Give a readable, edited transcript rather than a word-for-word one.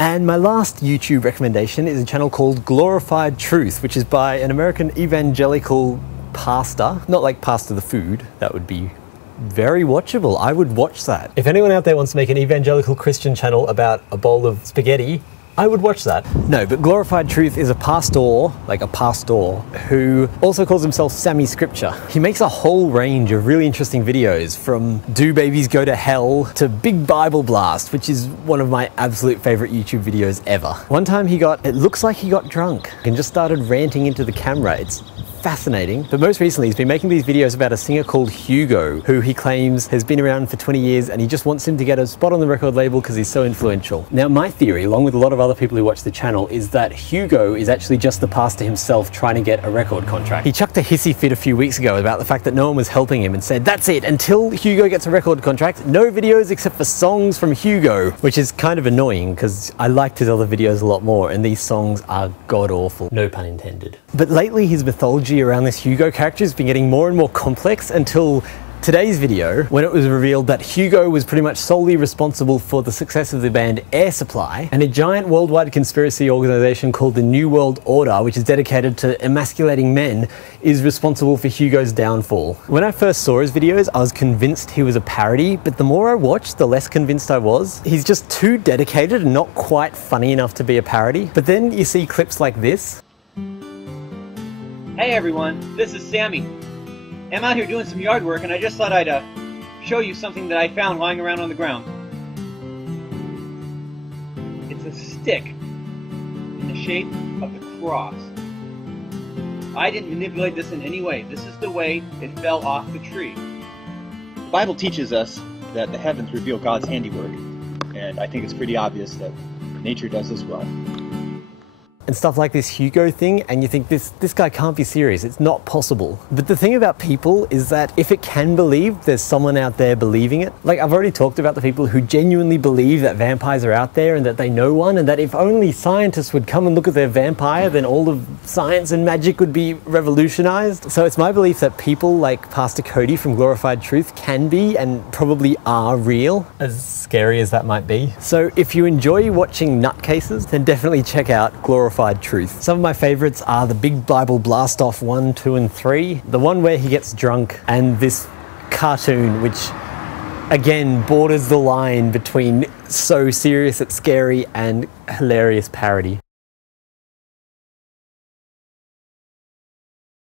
And my last YouTube recommendation is a channel called Glorified Truth, which is by an American evangelical pastor. Not like pastor the food, that would be very watchable. I would watch that. If anyone out there wants to make an evangelical Christian channel about a bowl of spaghetti, I would watch that. No, but Glorified Truth is a pastor, like a pastor, who also calls himself Sammy Scripture. He makes a whole range of really interesting videos, from Do Babies Go to Hell to Big Bible Blast, which is one of my absolute favorite YouTube videos ever. One time it looks like he got drunk and just started ranting into the camera. It's fascinating. But most recently, he's been making these videos about a singer called Hugo, who he claims has been around for 20 years, and he just wants him to get a spot on the record label because he's so influential. Now, my theory, along with a lot of other people who watch the channel, is that Hugo is actually just the pastor himself trying to get a record contract. He chucked a hissy fit a few weeks ago about the fact that no one was helping him and said, that's it, until Hugo gets a record contract, no videos except for songs from Hugo, which is kind of annoying because I liked his other videos a lot more, and these songs are god-awful. No pun intended. But lately, his mythology around this Hugo character has been getting more and more complex until today's video, when it was revealed that Hugo was pretty much solely responsible for the success of the band Air Supply, and a giant worldwide conspiracy organization called the New World Order, which is dedicated to emasculating men, is responsible for Hugo's downfall. When I first saw his videos, I was convinced he was a parody, but the more I watched, the less convinced I was. He's just too dedicated and not quite funny enough to be a parody. But then you see clips like this. Hey everyone, this is Sammy. I'm out here doing some yard work, and I just thought I'd show you something that I found lying around on the ground. It's a stick in the shape of the cross. I didn't manipulate this in any way. This is the way it fell off the tree. The Bible teaches us that the heavens reveal God's handiwork, and I think it's pretty obvious that nature does as well. And stuff like this Hugo thing, and you think this guy can't be serious, it's not possible. But the thing about people is that if it can believe, there's someone out there believing it. Like, I've already talked about the people who genuinely believe that vampires are out there and that they know one, and that if only scientists would come and look at their vampire, then all of science and magic would be revolutionized. So it's my belief that people like Pastor Cody from Glorified Truth can be, and probably are, real, as scary as that might be. So if you enjoy watching nutcases, then definitely check out Glorified Truth. Some of my favorites are the Big Bible Blast Off 1, 2, and 3, the one where he gets drunk, and this cartoon, which again borders the line between so serious it's scary and hilarious parody.